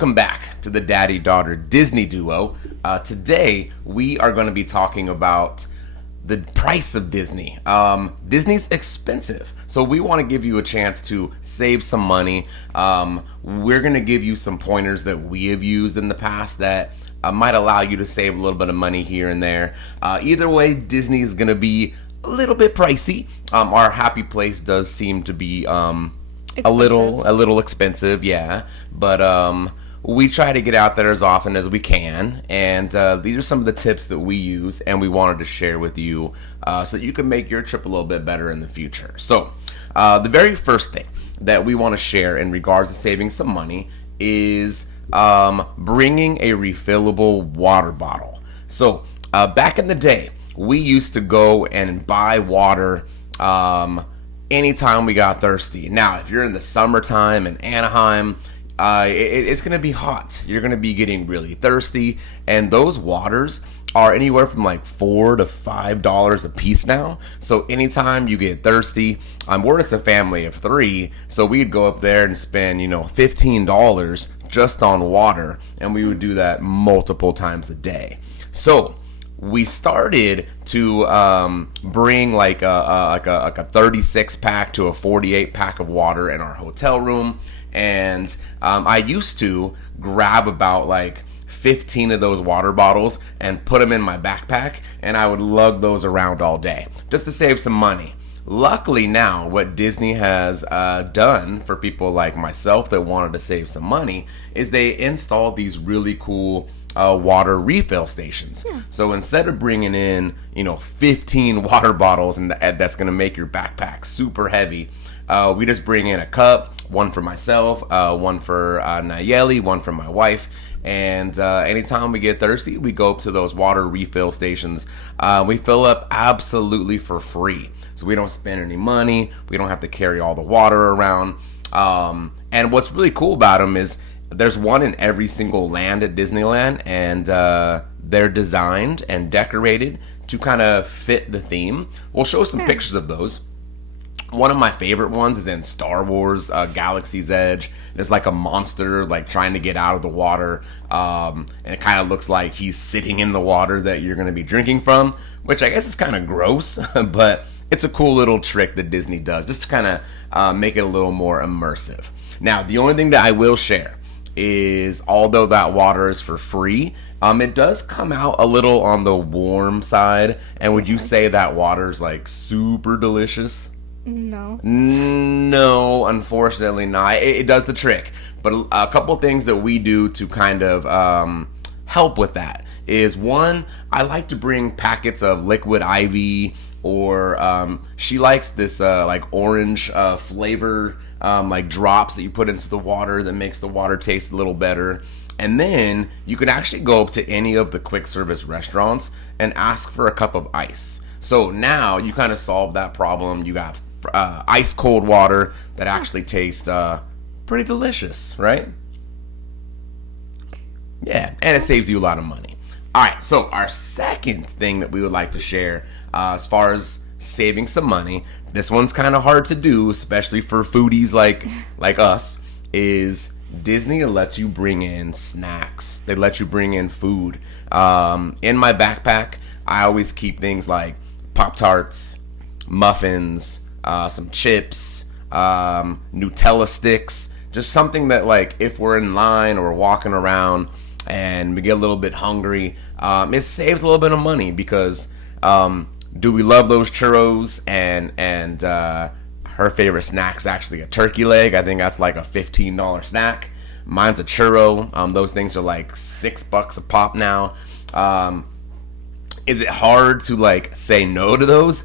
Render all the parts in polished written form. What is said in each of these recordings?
welcome back to the daddy-daughter Disney duo. Today, we are going to be talking about the price of Disney. Disney's expensive, so we want to give you a chance to save some money. We're going to give you some pointers that we have used in the past that might allow you to save a little bit of money here and there. Either way, Disney is going to be a little bit pricey. Our happy place does seem to be a little expensive, yeah. But we try to get out there as often as we can, and these are some of the tips that we use and we wanted to share with you so that you can make your trip a little bit better in the future. So the very first thing that we want to share in regards to saving some money is bringing a refillable water bottle. So back in the day, we used to go and buy water anytime we got thirsty. Now, if you're in the summertime in Anaheim, it's going to be hot. You're going to be getting really thirsty, and those waters are anywhere from like $4 to $5 a piece now. So anytime you get thirsty, we're just a family of 3, so we'd go up there and spend $15 just on water, and we would do that multiple times a day. So we started to bring like a 36 pack to a 48 pack of water in our hotel room, and I used to grab about like 15 of those water bottles and put them in my backpack, and I would lug those around all day just to save some money. Luckily now, what Disney has done for people like myself that wanted to save some money is they installed these really cool water refill stations. Yeah. So instead of bringing in 15 water bottles and that's going to make your backpack super heavy, we just bring in a cup, one for myself, one for Nayeli, one for my wife. And anytime we get thirsty, we go up to those water refill stations. We fill up absolutely for free. So we don't spend any money. We don't have to carry all the water around. And what's really cool about them is there's one in every single land at Disneyland, and they're designed and decorated to kind of fit the theme. We'll show some pictures of those. One of my favorite ones is in Star Wars Galaxy's Edge. There's like a monster like trying to get out of the water, and it kind of looks like he's sitting in the water that you're going to be drinking from, which I guess is kind of gross, but it's a cool little trick that Disney does just to kind of make it a little more immersive. Now, the only thing that I will share is, although that water is for free, it does come out a little on the warm side. And would you say that water's like super delicious? No, unfortunately not. It does the trick. But a couple things that we do to kind of help with that is, one, I like to bring packets of liquid ivy, or she likes this like orange flavor, like drops that you put into the water that makes the water taste a little better. And then you can actually go up to any of the quick service restaurants and ask for a cup of ice. So now you kind of solve that problem. You got ice cold water that actually tastes pretty delicious, right? Yeah, and it saves you a lot of money. All right, so our second thing that we would like to share as far as saving some money, this one's kind of hard to do, especially for foodies like us, is Disney lets you bring in snacks. They let you bring in food. In my backpack, I always keep things like Pop-Tarts, muffins, some chips, Nutella sticks, just something that, like, if we're in line or walking around and we get a little bit hungry, it saves a little bit of money because do we love those churros? And her favorite snack is actually a turkey leg. I think that's like a $15 snack. Mine's a churro. Those things are like $6 a pop now. Is it hard to like say no to those?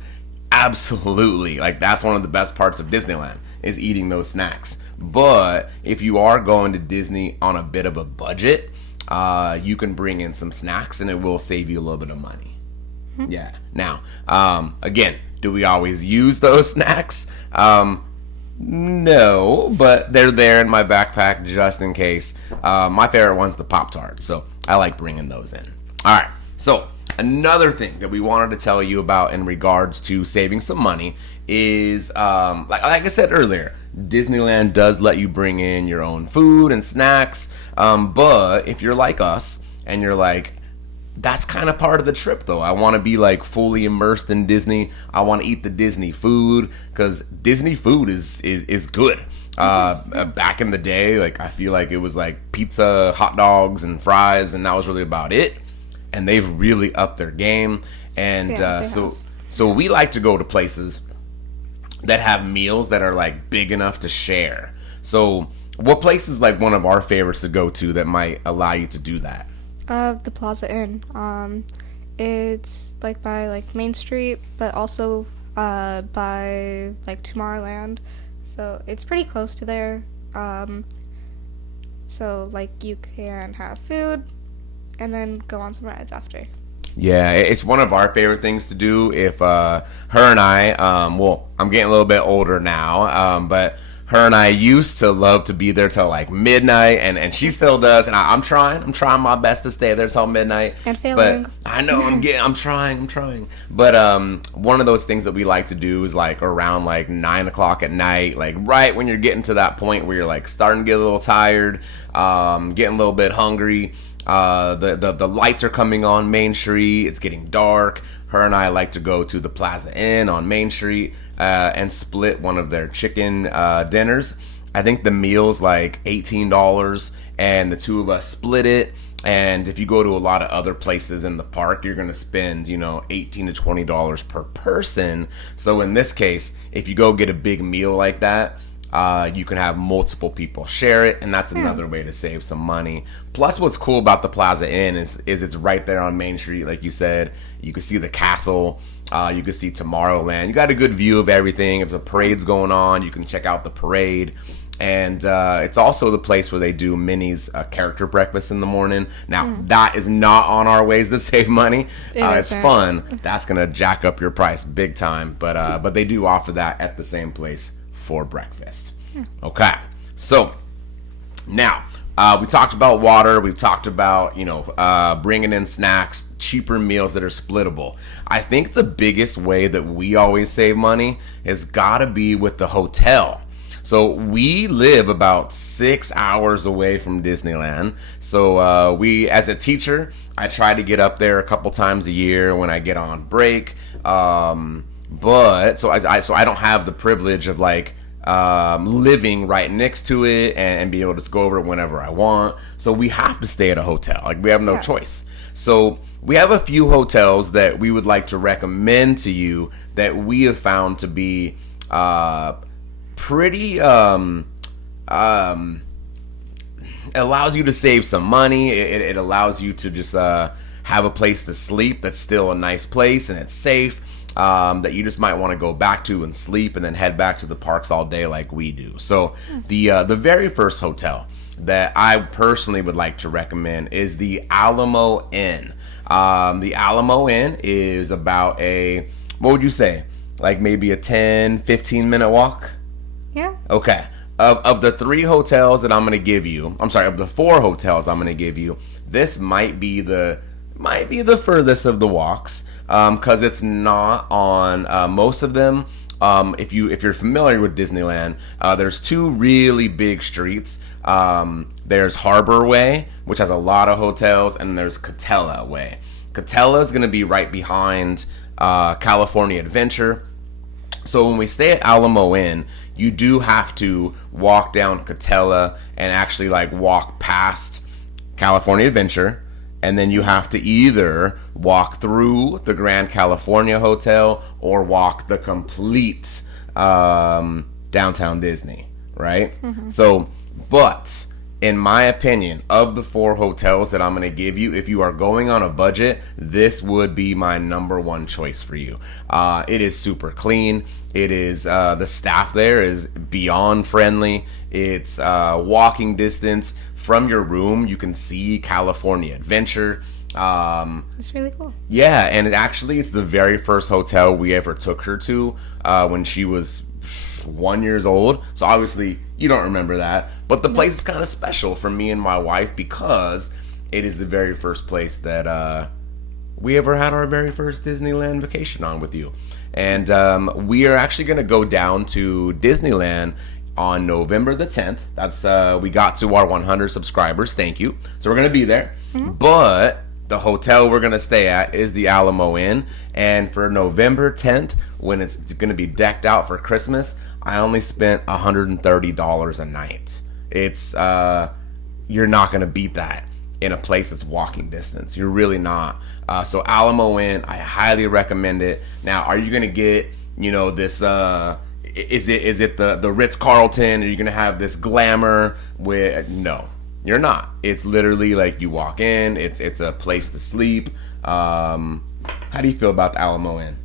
Absolutely. Like, that's one of the best parts of Disneyland is eating those snacks. But if you are going to Disney on a bit of a budget, you can bring in some snacks and it will save you a little bit of money. Yeah. Now, again, do we always use those snacks? No, but they're there in my backpack just in case. My favorite one's the Pop-Tart, so I like bringing those in. All right, so another thing that we wanted to tell you about in regards to saving some money is, like I said earlier, Disneyland does let you bring in your own food and snacks. But if you're like us and you're like, that's kind of part of the trip though. I want to be like fully immersed in Disney. I want to eat the Disney food because Disney food is good. Back in the day, like I feel like it was like pizza, hot dogs, and fries, and that was really about it. And they've really upped their game. And so we like to go to places that have meals that are like big enough to share. So what place is like one of our favorites to go to that might allow you to do that? The Plaza Inn. It's like by like Main Street, but also by like Tomorrowland. So it's pretty close to there. So like you can have food and then go on some rides after. Yeah, it's one of our favorite things to do. If her and I, well, I'm getting a little bit older now, but her and I used to love to be there till like midnight, and she still does. And I'm trying my best to stay there till midnight. And failing. But I know I'm trying. But one of those things that we like to do is like around like 9 o'clock at night, like right when you're getting to that point where you're like starting to get a little tired, getting a little bit hungry. The lights are coming on Main Street. It's getting dark. Her and I like to go to the Plaza Inn on Main Street and split one of their chicken dinners. I think the meal's like $18, and the two of us split it. And if you go to a lot of other places in the park, you're going to spend, $18 to $20 per person. So in this case, if you go get a big meal like that, you can have multiple people share it, and that's another way to save some money. Plus, what's cool about the Plaza Inn is it's right there on Main Street, like you said. You can see the castle. You can see Tomorrowland. You got a good view of everything. If the parade's going on, you can check out the parade. And it's also the place where they do Minnie's character breakfast in the morning. Now, that is not on our ways to save money. It's fun. That's going to jack up your price big time. But they do offer that at the same place for breakfast. Okay, so now we talked about water. We've talked about bringing in snacks, cheaper meals that are splittable. I think the biggest way that we always save money has got to be with the hotel. So we live about 6 hours away from Disneyland. So we, as a teacher, I try to get up there a couple times a year when I get on break. But so I don't have the privilege of like living right next to it and be able to just go over it whenever I want. So we have to stay at a hotel. Like we have no choice. So we have a few hotels that we would like to recommend to you that we have found to be pretty allows you to save some money. It allows you to just have a place to sleep that's still a nice place and it's safe. That you just might want to go back to and sleep and then head back to the parks all day like we do. So the very first hotel that I personally would like to recommend is the Alamo Inn. The Alamo Inn is about what would you say? Like maybe a 10-15 minute walk? Yeah. Okay. Of the 3 hotels that I'm going to give you, of the 4 hotels I'm going to give you, this might be the furthest of the walks. Because it's not on most of them. If you're familiar with Disneyland, there's 2 really big streets. There's Harbor Way, which has a lot of hotels, and there's Catella Way. Catella is going to be right behind California Adventure. So when we stay at Alamo Inn, you do have to walk down Catella and actually like walk past California Adventure. And then you have to either walk through the Grand California Hotel or walk the complete downtown Disney, right? So, but in my opinion, of the 4 hotels that I'm going to give you, if you are going on a budget, this would be my number 1 choice for you. It is super clean. It is the staff there is beyond friendly. It's walking distance from your room. You can see California Adventure. It's really cool. Yeah, and it's the very first hotel we ever took her to when she was 1 year old. So obviously you don't remember that, but the place is kind of special for me and my wife because it is the very first place that we ever had our very first Disneyland vacation on with you. And we are actually going to go down to Disneyland on November the 10th. That's we got to our 100 subscribers. Thank you. So we're gonna be there, but the hotel we're gonna stay at is the Alamo Inn. And for November 10th, when it's gonna be decked out for Christmas, I only spent $130 a night. It's you're not gonna beat that in a place that's walking distance. You're really not. So Alamo Inn, I highly recommend it. Now, are you gonna get this? Is it the Ritz Carlton? Are you gonna have this glamour with? No, you're not. It's literally like you walk in. It's a place to sleep. How do you feel about the Alamo Inn?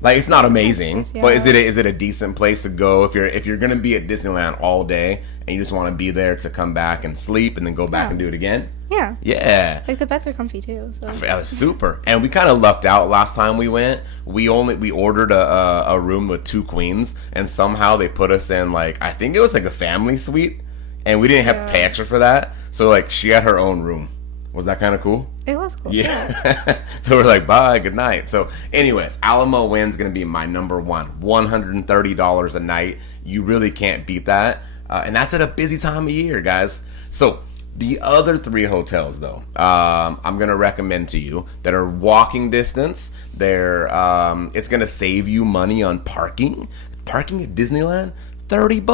Like, it's not amazing, but is it a decent place to go if you're gonna be at Disneyland all day and you just want to be there to come back and sleep and then go back and do it again? Yeah. Yeah. Like, the beds are comfy too. So. That was super. And we kind of lucked out last time we went. We ordered a room with 2 queens, and somehow they put us in, like, I think it was like a family suite, and we didn't have to pay extra for that. So, like, she had her own room. Was that kind of cool? It was cool. Yeah. So we're like, bye, good night. So anyways, Alamo Inn's going to be my number one. $130 a night. You really can't beat that. And that's at a busy time of year, guys. So the other 3 hotels, though, I'm going to recommend to you that are walking distance. It's going to save you money on parking. Parking at Disneyland, $30.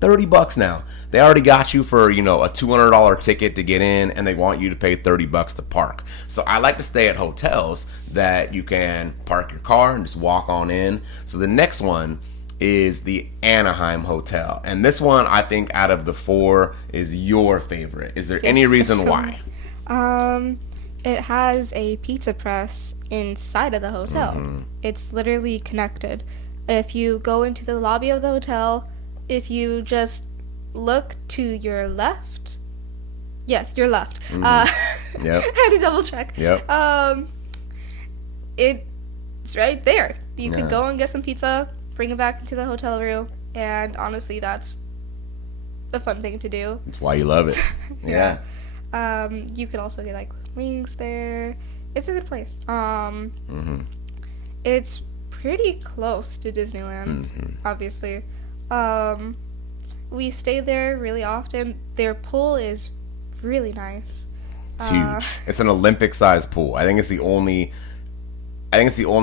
$30 now. They already got you for, a $200 ticket to get in, and they want you to pay $30 to park. So I like to stay at hotels that you can park your car and just walk on in. So the next one is the Anaheim Hotel. And this one, I think, out of the 4 is your favorite. Is there any reason why? It has a pizza press inside of the hotel. It's literally connected. If you go into the lobby of the hotel, if you just look to your left. Yes, your left. Yep. I had to double check. Yep. It's right there. You can go and get some pizza, bring it back into the hotel room, and honestly, that's a fun thing to do. That's why you love it. Yeah. You could also get, like, wings there. It's a good place. It's pretty close to Disneyland, obviously. We stay there really often. Their pool is really nice. It's huge. It's an Olympic-sized pool. I think it's the only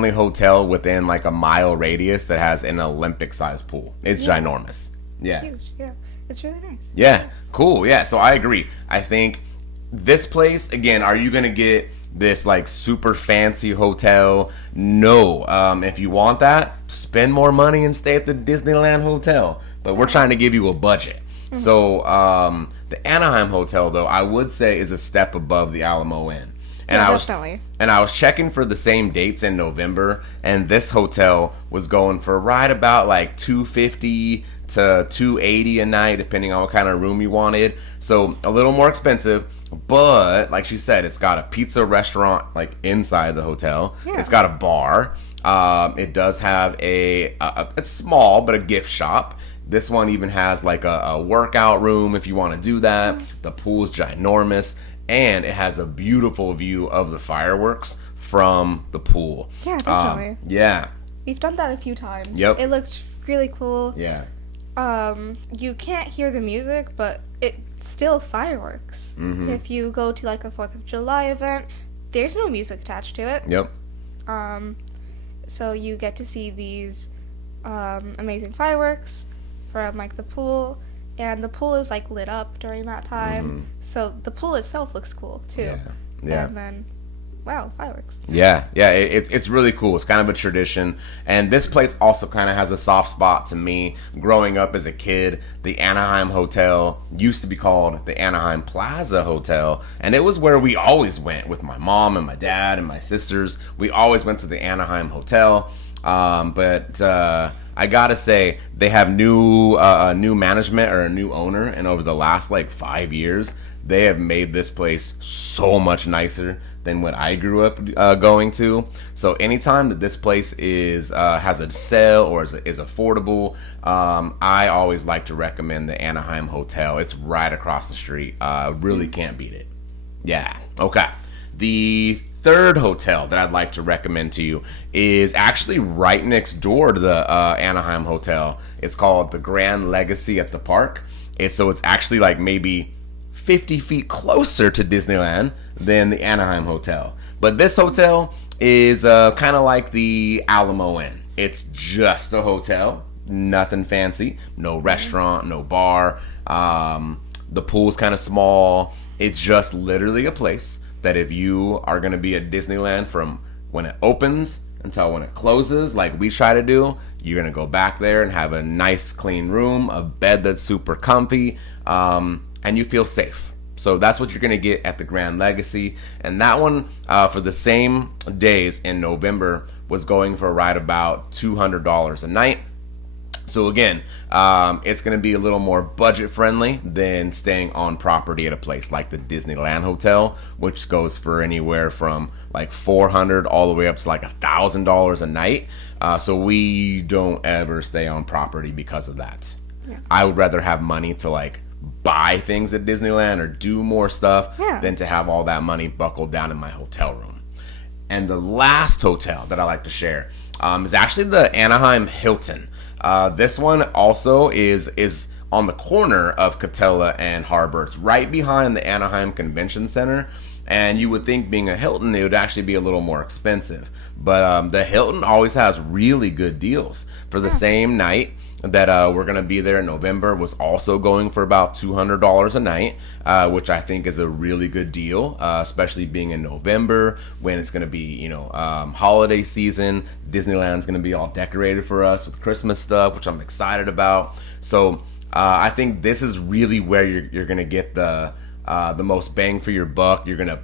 hotel within, like, a mile radius that has an Olympic-sized pool. It's ginormous. Yeah. It's huge. Yeah. It's really nice. Yeah. Cool. Yeah. So I agree. I think this place, again, are you gonna get this, like, super fancy hotel? No. If you want that, spend more money and stay at the Disneyland Hotel. But we're trying to give you a budget. So the Anaheim Hotel, though, I would say is a step above the Alamo Inn. And definitely. I was checking for the same dates in November, and this hotel was going for right about like $250 to $280 a night, depending on what kind of room you wanted. So a little more expensive. But like she said, it's got a pizza restaurant like inside the hotel. Yeah. It's got a bar. It does have it's small, but a gift shop. This one even has like a workout room if you want to do that. The pool's ginormous, and it has a beautiful view of the fireworks from the pool. Yeah, definitely. Yeah. We've done that a few times. Yep. It looked really cool. Yeah. You can't hear the music, but it's still fireworks. If you go to like a 4th of July event, there's no music attached to it. Yep. So you get to see these amazing fireworks from like the pool, and the pool is like lit up during that time. So the pool itself looks cool too. Yeah. And then wow, fireworks. Yeah, it's really cool. It's kind of a tradition. And this place also kind of has a soft spot to me. Growing up as a kid, the Anaheim Hotel used to be called the Anaheim Plaza Hotel, and it was where we always went with my mom and my dad and my sisters. We always went to the Anaheim Hotel. But I gotta say, they have new management or a new owner, and over the last like 5 years, they have made this place so much nicer than what I grew up going to. So anytime that this place has a sale or is affordable, I always like to recommend the Anaheim Hotel. It's right across the street. Really can't beat it. Yeah. Okay. The third hotel that I'd like to recommend to you is actually right next door to the Anaheim Hotel. It's called the Grand Legacy at the Park. So it's actually like maybe 50 feet closer to Disneyland than the Anaheim Hotel. But this hotel is kind of like the Alamo Inn. It's just a hotel, nothing fancy, no restaurant, no bar. The pool's kind of small. It's just literally a place that if you are going to be at Disneyland from when it opens until when it closes, like we try to do, you're going to go back there and have a nice clean room, a bed that's super comfy, and you feel safe. So that's what you're going to get at the Grand Legacy. And that one, for the same days in November, was going for right about $200 a night. So again, it's going to be a little more budget friendly than staying on property at a place like the Disneyland Hotel, which goes for anywhere from like $400 all the way up to like $1,000 a night. So we don't ever stay on property because of that. Yeah. I would rather have money to like buy things at Disneyland or do more stuff than to have all that money buckled down in my hotel room. And the last hotel that I like to share is actually the Anaheim Hilton. This one also is on the corner of Catella and Harbor. It's right behind the Anaheim Convention Center. And you would think being a Hilton, it would actually be a little more expensive. But the Hilton always has really good deals. For the same night that we're going to be there in November was also going for about $200 a night, which I think is a really good deal, especially being in November when it's going to be, holiday season. Disneyland's going to be all decorated for us with Christmas stuff, which I'm excited about. So I think this is really where you're going to get the most bang for your buck. You're going to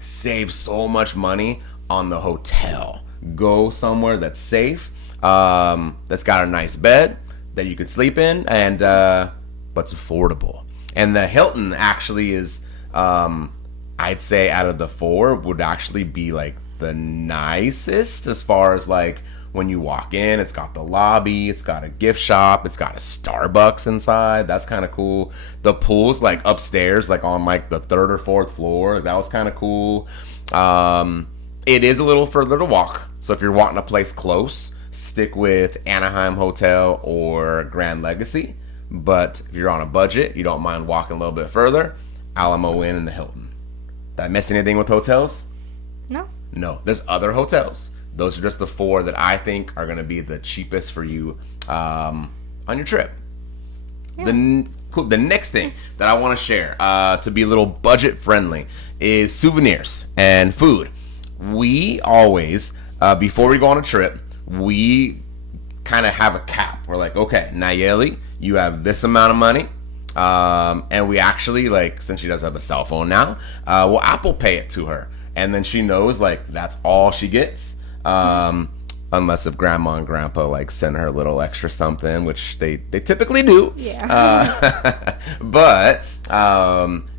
save so much money on the hotel. Go somewhere that's safe, that's got a nice bed that you could sleep in, and but's affordable. And the Hilton actually is, I'd say out of the four, would actually be like the nicest as far as like when you walk in. It's got the lobby, it's got a gift shop, it's got a Starbucks inside. That's kind of cool. The pool's like upstairs, like on like the third or fourth floor. That was kind of cool. It is a little further to walk, so if you're wanting a place close, stick with Anaheim Hotel or Grand Legacy. But if you're on a budget, you don't mind walking a little bit further, Alamo Inn and the Hilton. Did I miss anything with hotels? No, there's other hotels. Those are just the four that I think are going to be the cheapest for you on your trip. Yeah. The next thing that I want to share to be a little budget friendly is souvenirs and food. We always, before we go on a trip, we kind of have a cap. We're like, okay, Nayeli, you have this amount of money. And we actually, like, since she does have a cell phone now, we'll Apple Pay it to her. And then she knows, like, that's all she gets. Unless if grandma and grandpa like send her a little extra something, which they typically do. Yeah. But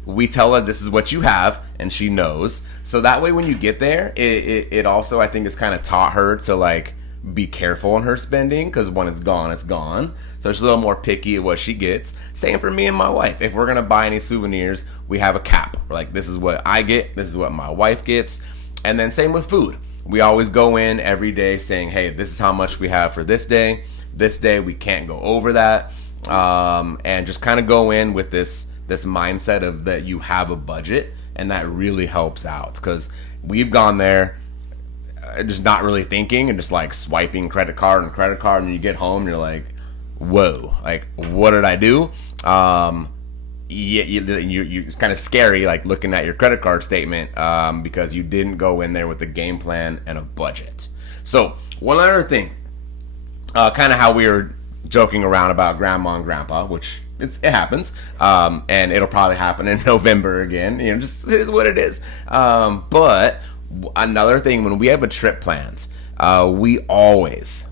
we tell her this is what you have, and she knows. So that way when you get there, it also, I think, has kind of taught her to like be careful in her spending, because when it's gone, it's gone. So she's a little more picky at what she gets. Same for me and my wife. If we're going to buy any souvenirs, we have a cap. We're like, this is what I get, this is what my wife gets. And then same with food. We always go in every day saying, hey, this is how much we have for this day. This day we can't go over that. And just kind of go in with this mindset of that you have a budget, and that really helps out, because we've gone there just not really thinking and just like swiping credit card, and you get home and you're like, whoa, like what did I do? It's kind of scary, like looking at your credit card statement, because you didn't go in there with a game plan and a budget. So one other thing, kind of how we were joking around about grandma and grandpa, which it happens, and it'll probably happen in November again. Just it is what it is. But another thing, when we have a trip planned, we always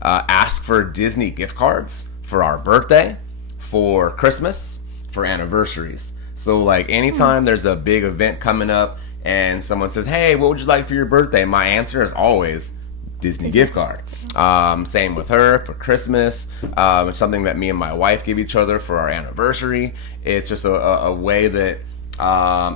ask for Disney gift cards for our birthday, for Christmas, for anniversaries. So like anytime there's a big event coming up and someone says, hey, what would you like for your birthday? My answer is always Disney gift card. Same with her for Christmas. It's something that me and my wife give each other for our anniversary. It's just a way that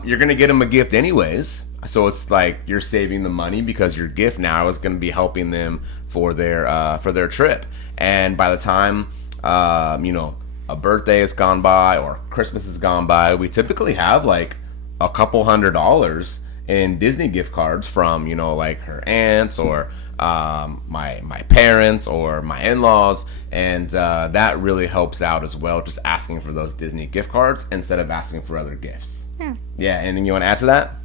you're going to get them a gift anyways. So it's like you're saving the money because your gift now is going to be helping them for their trip. And by the time a birthday has gone by or Christmas has gone by, we typically have like a couple $100 in Disney gift cards from like her aunts or my parents or my in-laws, and that really helps out as well, just asking for those Disney gift cards instead of asking for other gifts. Yeah. And then you want to add to that?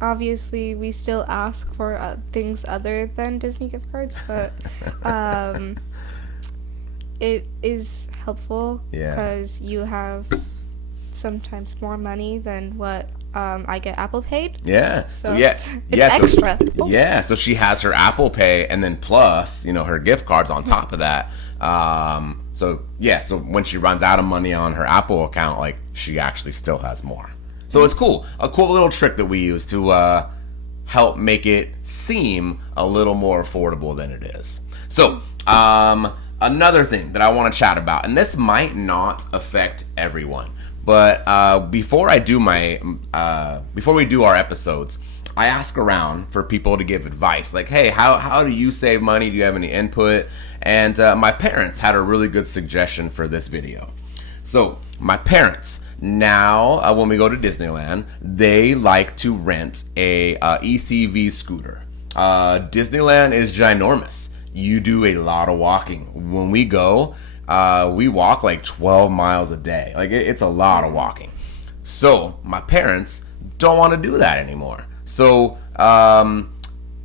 Obviously we still ask for things other than Disney gift cards, but it is helpful because you have sometimes more money than what I get Apple paid. Yeah. So it's extra. So she has her Apple Pay and then plus, her gift cards on top of that. So when she runs out of money on her Apple account, like she actually still has more. So it's cool. A cool little trick that we use to help make it seem a little more affordable than it is. So, another thing that I want to chat about, and this might not affect everyone, but before we do our episodes, I ask around for people to give advice. Like, hey, how do you save money? Do you have any input? And my parents had a really good suggestion for this video. So my parents, now when we go to Disneyland, they like to rent a ECV scooter. Disneyland is ginormous. You do a lot of walking. When we go, we walk like 12 miles a day. Like it's a lot of walking. So my parents don't want to do that anymore. So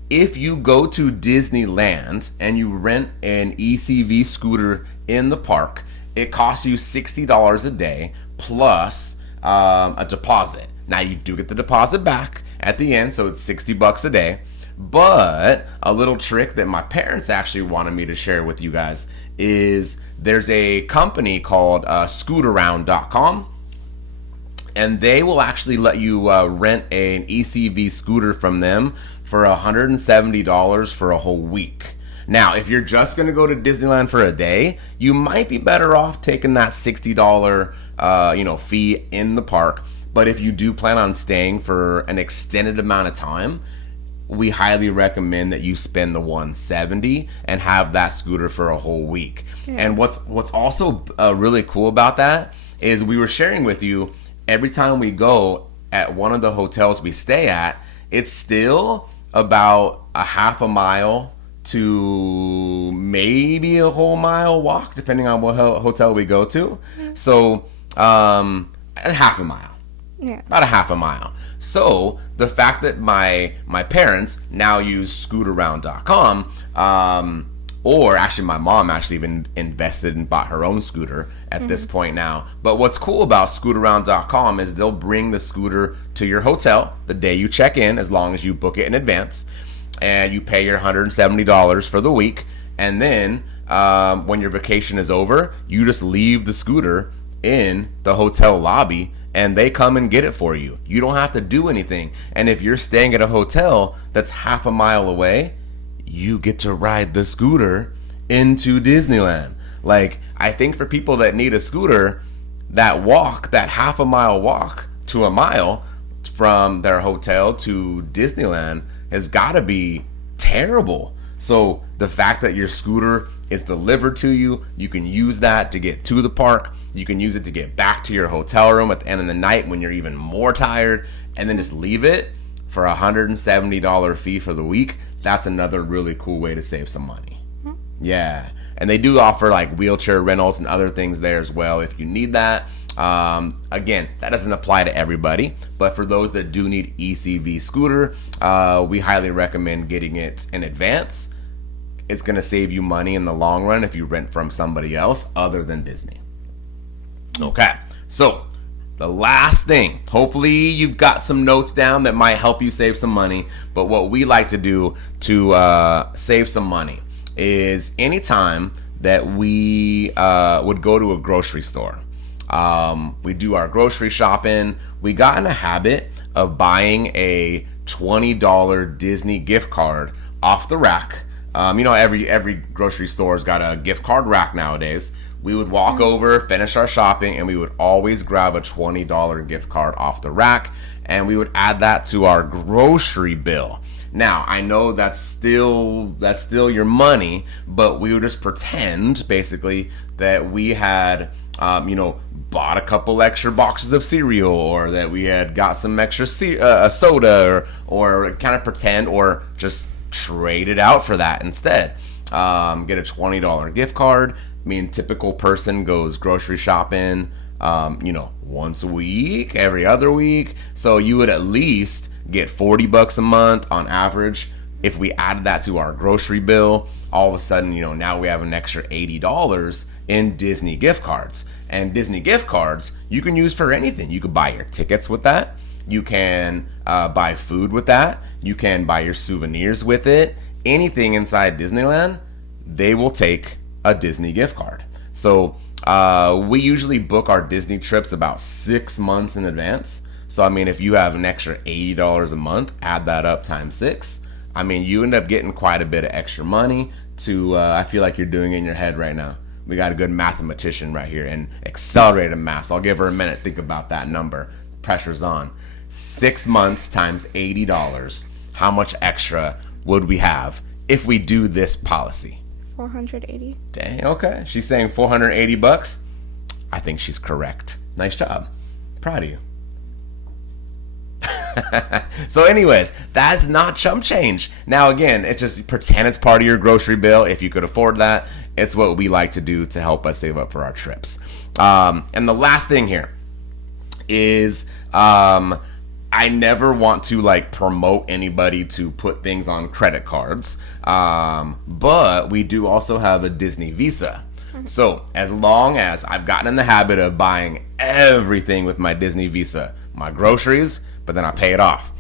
if you go to Disneyland and you rent an ECV scooter in the park, it costs you $60 a day plus a deposit. Now you do get the deposit back at the end, so it's $60 a day. But a little trick that my parents actually wanted me to share with you guys is there's a company called Scootaround.com, and they will actually let you rent an ECV scooter from them for $170 for a whole week. Now, if you're just going to go to Disneyland for a day, you might be better off taking that $60 fee in the park. But if you do plan on staying for an extended amount of time, we highly recommend that you spend the $170 and have that scooter for a whole week. Yeah. And what's also really cool about that is we were sharing with you, every time we go at one of the hotels we stay at, it's still about a half a mile to maybe a whole mile walk, depending on what hotel we go to. So a half a mile. Yeah. About a half a mile. So the fact that my parents now use Scootaround.com, or actually my mom actually even invested and bought her own scooter at this point now. But what's cool about Scootaround.com is they'll bring the scooter to your hotel the day you check in, as long as you book it in advance, and you pay your $170 for the week. And then when your vacation is over, you just leave the scooter in the hotel lobby and they come and get it for you. You don't have to do anything. And if you're staying at a hotel that's half a mile away, you get to ride the scooter into Disneyland. Like, I think for people that need a scooter, that half a mile walk to a mile from their hotel to Disneyland has got to be terrible. So the fact that your scooter is delivered to you, you can use that to get to the park. You can use it to get back to your hotel room at the end of the night when you're even more tired, and then just leave it for a $170 fee for the week. That's another really cool way to save some money. Yeah. And they do offer like wheelchair rentals and other things there as well if you need that. Again, that doesn't apply to everybody, but for those that do need ECV scooter, we highly recommend getting it in advance. It's going to save you money in the long run if you rent from somebody else other than Disney. Okay, so the last thing, hopefully you've got some notes down that might help you save some money, but what we like to do to save some money is anytime that we would go to a grocery store, we do our grocery shopping, we got in a habit of buying a $20 Disney gift card off the rack. Every grocery store's got a gift card rack nowadays. We would walk over, finish our shopping, and we would always grab a $20 gift card off the rack, and we would add that to our grocery bill. Now, I know that's still your money, but we would just pretend basically that we had bought a couple extra boxes of cereal, or that we had got some extra soda, or kind of pretend, or just trade it out for that instead. Get a $20 gift card. I mean, typical person goes grocery shopping, once a week, every other week. So you would at least get $40 a month on average. If we added that to our grocery bill, all of a sudden, now we have an extra $80 in Disney gift cards. And Disney gift cards, you can use for anything. You could buy your tickets with that. You can buy food with that. You can buy your souvenirs with it. Anything inside Disneyland, they will take a Disney gift card. So we usually book our Disney trips about 6 months in advance. So, I mean, if you have an extra $80 a month, add that up times 6. I mean, you end up getting quite a bit of extra money to, I feel like you're doing it in your head right now. We got a good mathematician right here, and accelerated math. So I'll give her a minute. Think about that number. Pressure's on. 6 months times $80. How much extra would we have if we do this policy? 480. Dang, okay. She's saying $480. I think she's correct. Nice job. Proud of you. So anyways, that's not chump change. Now again, it's just pretend it's part of your grocery bill if you could afford that. It's what we like to do to help us save up for our trips. And the last thing here is I never want to promote anybody to put things on credit cards. But we do also have a Disney Visa. So as long as I've gotten in the habit of buying everything with my Disney Visa, my groceries, but then I pay it off.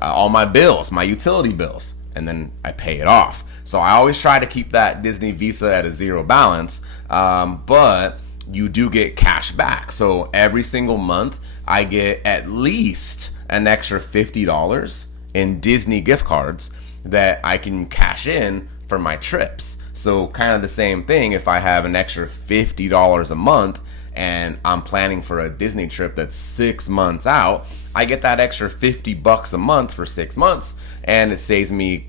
All my bills, my utility bills, and then I pay it off. So I always try to keep that Disney Visa at a zero balance, but you do get cash back. So every single month, I get at least an extra $50 in Disney gift cards that I can cash in for my trips. So kind of the same thing, if I have an extra $50 a month, and I'm planning for a Disney trip that's 6 months out, I get that extra $50 a month for 6 months, and it saves me,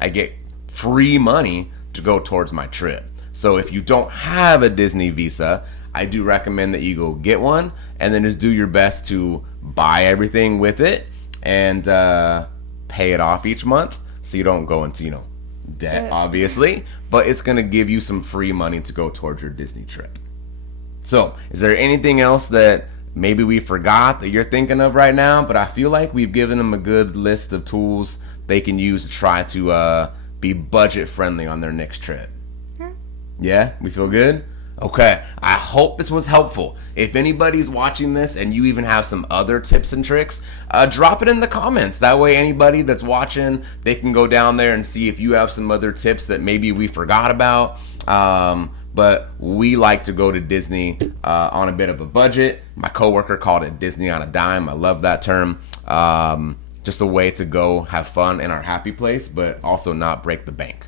I get free money to go towards my trip. So if you don't have a Disney Visa, I do recommend that you go get one, and then just do your best to buy everything with it and pay it off each month, so you don't go into, debt, obviously, but it's going to give you some free money to go towards your Disney trip. So, is there anything else that maybe we forgot that you're thinking of right now? But I feel like we've given them a good list of tools they can use to try to be budget friendly on their next trip. Yeah, we feel good? Okay, I hope this was helpful. If anybody's watching this and you even have some other tips and tricks, drop it in the comments. That way anybody that's watching, they can go down there and see if you have some other tips that maybe we forgot about. But we like to go to Disney on a bit of a budget. My coworker called it Disney on a dime. I love that term. Just a way to go have fun in our happy place, but also not break the bank.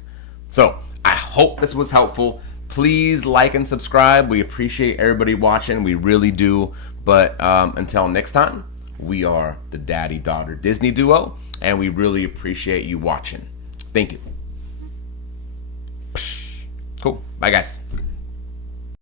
So I hope this was helpful. Please like and subscribe. We appreciate everybody watching. We really do. But until next time, we are the daddy-daughter Disney duo, and we really appreciate you watching. Thank you. Cool. Bye, guys.